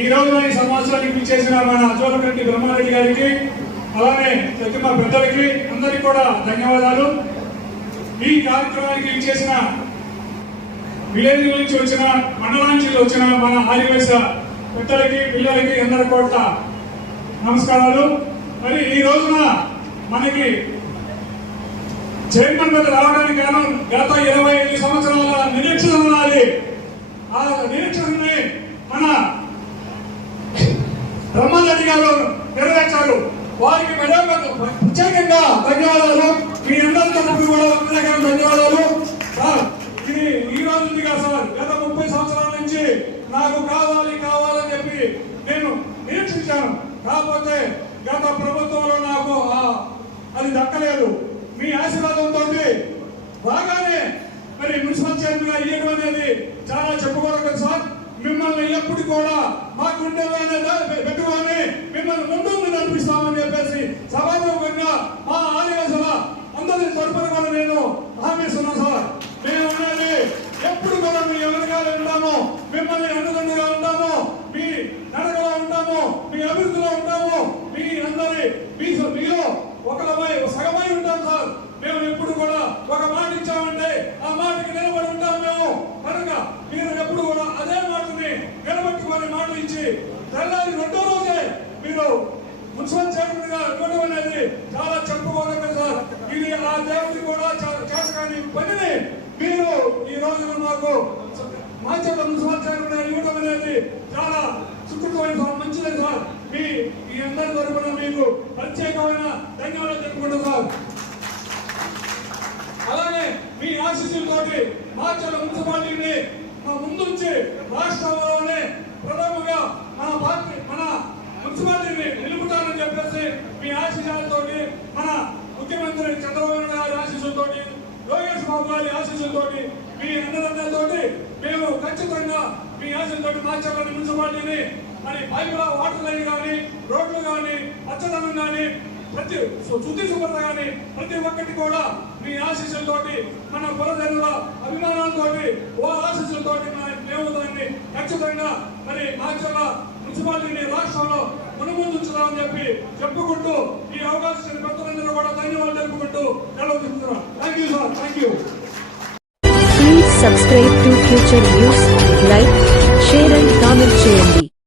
ఈ రోజున ఈ సమావేశానికి ఇచ్చేసిన మన జోలకంటి బ్రహ్మారెడ్డి గారికి అలానే ప్రతిమ పెద్దలకి అందరికీ కూడా ధన్యవాదాలు. ఈ కార్యక్రమానికి ఇచ్చేసిన విలేజ్ నుంచి వచ్చిన మండలం నుంచి వచ్చిన మన ఆదివేశ పెద్దలకి పిల్లలకి అందరి కోట్ల నమస్కారాలు. మరి ఈ రోజున మనకి చైర్మన్ మీద రావడానికి కారణం గత 25 సంవత్సరాల నిరీక్షణ ఉన్నది. ఆ నిరీక్షణని మన బ్రహ్మారెడ్డి గారు నెరవేర్చారు. వారికి ప్రత్యేకంగా ధన్యవాదాలు. మీ అందరి తరఫున కూడా ప్రత్యేకంగా ధన్యవాదాలు. సార్ ఇది ఈ రోజుగా సార్ గత 30 సంవత్సరాల నుంచి నాకు కావాలని చెప్పి నేను నిరీక్షించాను. కాకపోతే గత ప్రభుత్వంలో నాకు అది దక్కలేదు. మీ ఆశీర్వాదంతో బాగానే మరి మున్సిపల్ చైర్మన్ గా ఇవ్వడం అనేది చాలా చెప్పుకోవాలి సార్. మిమ్మల్ని ఎప్పుడు కూడా మా గుండెలోనే పెట్టుకొని మిమ్మల్ని ముందు నడిపిస్తామని చెప్పేసి సభాముఖంగా మా ఆదివాసుల అందరి తరపున కూడా నేను హామీ ఇస్తున్నాను సార్. మేము అనేది ఎప్పుడు కూడా మీ వెనకాల ఉంటాము, మిమ్మల్ని అండదండగా ఉంటాము, మీ నడకలో ఉంటాము, మీ అభివృద్ధిలో ఉంటాము, మీ అందరి మీలో ఒకలమై సగమై ఉంటాం సార్. మేము ఎప్పుడు కూడా ఒక మాట ఇచ్చామంటే ఆ మాటకి నిలబడి ఉంటాం మేము. కనుక మీరు ఎప్పుడు కూడా అదే మాటని నిలబెట్టుకొని మాట ఇచ్చి తెల్లారి 2వ రోజే మీరు మున్సిపల్ చైర్మన్ గా ఇవ్వడం అనేది చాలా చెప్పుకోదగ్గ సార్. ఇది ఆ దేవుడికి కూడా చేతకాని పనిని మీరు ఈ రోజున మాకు మాచర్ల మున్సిపల్ చైర్మన్ గా ఇవ్వడం అనేది చాలా సుకృతమైన మంచిదే సార్. మీ అందరి తరపున మీకు ప్రత్యేకమైన ధన్యవాదాలు చెప్పుకుంటాం సార్. అలానే మీ ఆశీస్సులతోటి మాచర్ల మున్సిపాలిటీని మా ముందుంచి రాష్ట్రంలోనే ప్రథమంగా మన మున్సిపాలిటీని నిలుపుతానని చెప్పేసి మీ ఆశీస్సులతోటి మన ముఖ్యమంత్రి చంద్రబాబు నాయుడు గారి ఆశీస్సులతోటి లోకేష్ బాబు గారి ఆశీస్సులతోటి మీ అందరందరితోటి మేము ఖచ్చితంగా మీ ఆశీస్సులతోటి మాచర్ల మున్సిపాలిటీని మరి పైపుల వాటర్ లైన్ కానీ రోడ్లు కానీ పచ్చదనం కానీ ప్రతి శుద్ధి శుభ్రత కానీ ప్రతి ఒక్కటి కూడా మీ ఆశీస్సులతోటి మన పురజనుల అభిమానాలతోటి ఆశీస్సులతోటి మేము దాన్ని ఖచ్చితంగా మరి మాచర్ల మున్సిపాలిటీని రాష్ట్రంలో మునుముందుంచుదామని చెప్పి చెప్పుకుంటూ ఈ అవకాశం పెద్దలందరూ కూడా ధన్యవాదాలు తెలుపుకుంటూ సెలవు తీసుకుంటున్నాం. Thank you sir. Thank you. Please subscribe to Future News, like, share and comment చేయండి.